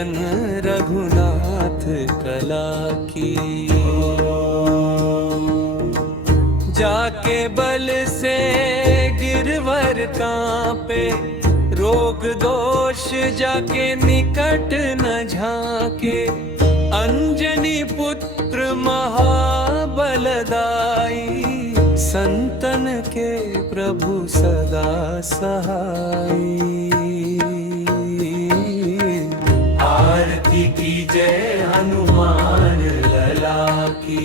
दलन रघुनाथ कला की। जाके बल से गिरवर कांपे, रोग दोष जाके निकट न झाके। अंजनी पुत्र महाबलदाई, संतन के प्रभु सदा सहाई। आरती की जय हनुमान लला की।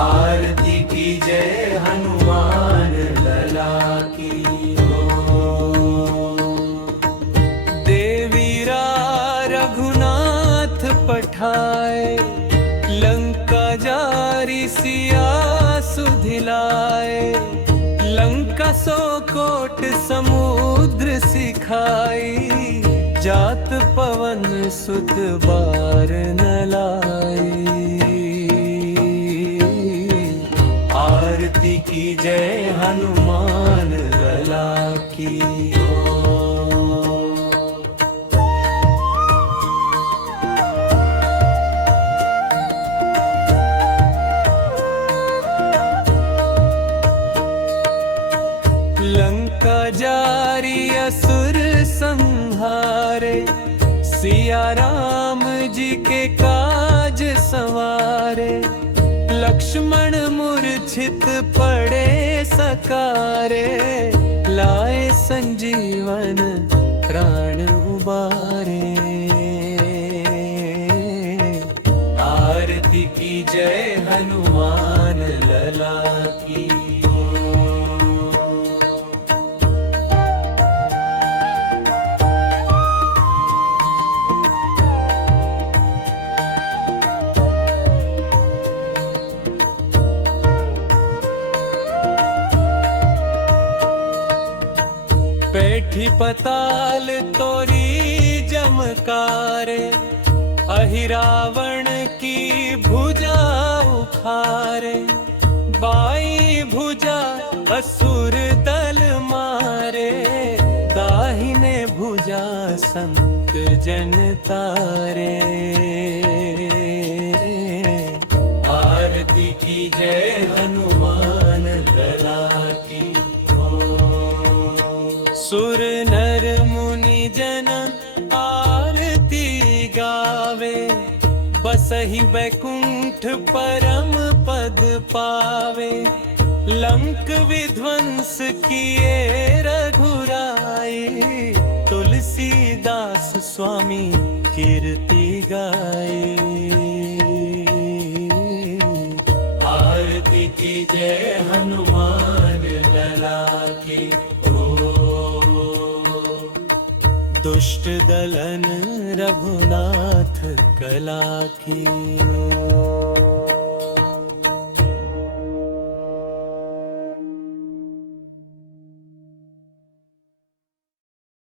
आरती की जय हनुमान लला की। देवीरा रघुनाथ पठाए, लंका जारी सिया सुधिलाए। लंका सो कोट समुद्र सिखाई, जात पवन सुत बार न लाई। आरती की जय हनुमान लला की। लंका जारी असुर संहारे, सिया राम जी के काज सवारे। लक्ष्मण मूर्छित पड़े सकारे, लाए संजीवन प्राण उबारे। आरती की जय हनुमान लला की। बैठी पताल तोरी जमकारे, अहिरावण की भुजा उखारे। बाई भुजा असुर दल मारे, दाहिने भुजा संत जन तारे। आरती की जय हनुमान लला की। सुर नर मुनि जन आरती गावे, बसहि बैकुंठ परम पद पावे। लंक विध्वंस किए रघुराई, तुलसीदास स्वामी कीर्ति गाए। आरती की जय हनुमान लला की। दुष्ट दलन रघुनाथ कला की।